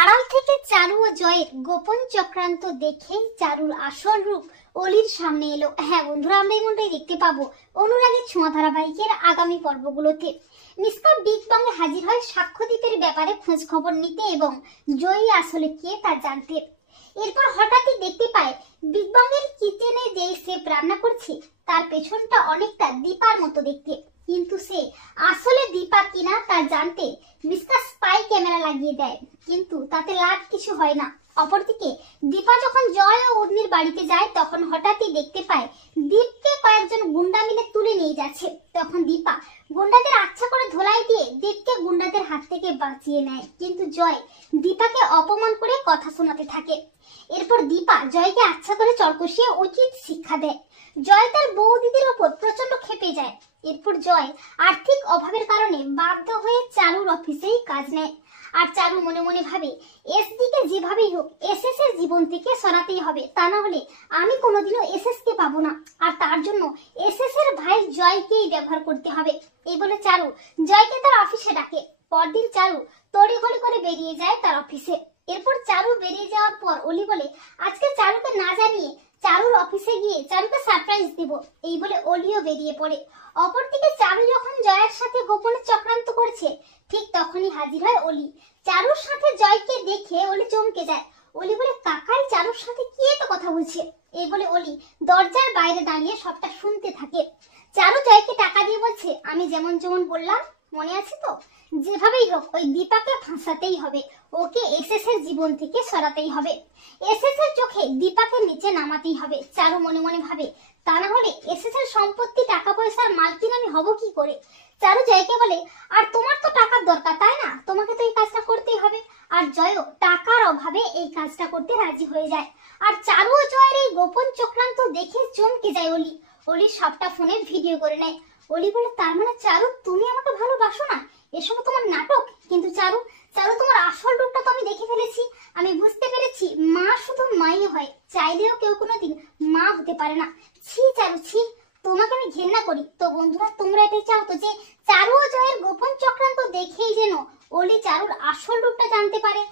আড়াল থেকে চারু ও জয়ের গোপন চক্রান্ত দেখে চারুর আসল রূপ অলির সামনে এলো। হ্যাঁ বন্ধুরা, আমরা এমনটাই দেখতে পাবো অনুরাগের ছোঁয়া ধারাবাহিকের আগামী পর্বগুলোতে। মিস্টার বিগ বং হাজির হয় সাক্ষ্যদ্বীপের ব্যাপারে খোঁজ খবর নিতে এবং জয়ী আসলে কে তা জানতে। এরপর হঠাৎই দেখতে পায় বিগ বং এর কিচেনে যে শেফ রান্না করছে তার পেছনটা অনেকটা দীপার মতো দেখতে, কিন্তু সে আসলে দীপা কিনা তা জানতে মিস্টার স্পাই ক্যামেরা লাগিয়ে দেয়, কিন্তু তাতে লাভ কিছু হয় না। অপরদিকে দীপা যখন জয় ও উর্মির বাড়িতে যায় তখন হঠাৎই দেখতে পায় দীপকে কয়েকজন গুন্ডা মিলে তুলে নিয়ে যাচ্ছে। তখন দীপা গুন্ডাদের আচ্ছা করে ধোলাই দিয়ে দীপকে গুন্ডাদের হাত থেকে বাঁচিয়ে নেয়, কিন্তু জয় দীপাকে অপমান করে কথা শোনাতে থাকে। এরপর দীপা জয়কে আচ্ছা করে চড় কষিয়ে উচিত শিক্ষা দেয়। জয় তার বৌদিদের ওপর প্রচন্ড ক্ষেপে যায়। এরপর জয় আর্থিক অভাবের কারণে বাধ্য হয়ে চারুর অফিসেই কাজ নেয়। আর চারু মনে মনে ভাবে এসডি কে যেভাবেই হোক এসএস এর জীবন থেকে সরাতেই হবে, তা না হলে আমি কোনোদিনও এসএস কে পাবো না, আর তার জন্য এসএস এর ভাই জয়কেই ব্যবহার করতে হবে। এই বলে চারু জয়কে তার অফিসে ডাকে। পরদিন চারু তড়িঘড়ি করে বেরিয়ে যায় তার অফিসে। এরপর চারু বেরিয়ে যাওয়ার পর অলি বলে আজকে চারুকে না জানিয়ে চারুর অফিসে গিয়ে চারুকে সারপ্রাইজ দিব, এই বলে অলিও বেরিয়ে পড়ে। অপরদিকে চারু যখন জয়ের সাথে গোপনে চক্রান্ত করছে ঠিক তখনই হাজির হয় অলি। চারুর সাথে জয়কে দেখে অলি চমকে যায়। অলি বলে কাকাই চারুর সাথে কি এত কথা বলছে, এই বলে অলি দরজার বাইরে দাঁড়িয়ে সবটা শুনতে থাকে। চারু জয়কে টাকা দিয়ে বলছে আমি যেমন যেমন বললাম মনে আছে তো, যেভাবেই হোক ওই দীপাকে ফাঁসাতেই হবে, ওকে এসএস এর জীবন থেকে সরাতেই হবে, এসএস এর চোখে দীপাকে নিচে নামাতেই হবে। চারু মনে মনে ভাবে তা না হলে এসএস এর সম্পত্তি টাকা পয়সার মালকিন আমি হব কি করে। চারু জয়কে বলে আর তোমার তো টাকার দরকার তাই না, তোমাকে তো এই কাজটা করতেই হবে। আর জয়ও টাকার অভাবে এই কাজটা করতে রাজি হয়ে যায়। আর চারু ও জয়ের এই গোপন চক্রান্ত দেখে চমকে যায় অলি। অলি সবটা ফোনে ভিডিও করে নেয়। অলি বলে তার মানে চারু তুমি আমাকে ভালোবাসো না, এসব তোমার নাটক। কিন্তু চারু চারু তোমার আসল রূপটা তো আমি দেখে ফেলেছি, আমি বুঝতে পেরেছি মা শুধু মাই হয়, চাইলেও কেউ কোনোদিন মা হতে পারে না। ছি চারু ছি, তোমাকে আমি ঘেন্না করি। তো বন্ধুরা তোমরা এটাই চাও তো যে চারু ও জয়ের গোপন চক্রান্ত দেখেই যেন অলি চারুর আসল রূপটা জানতে পারে।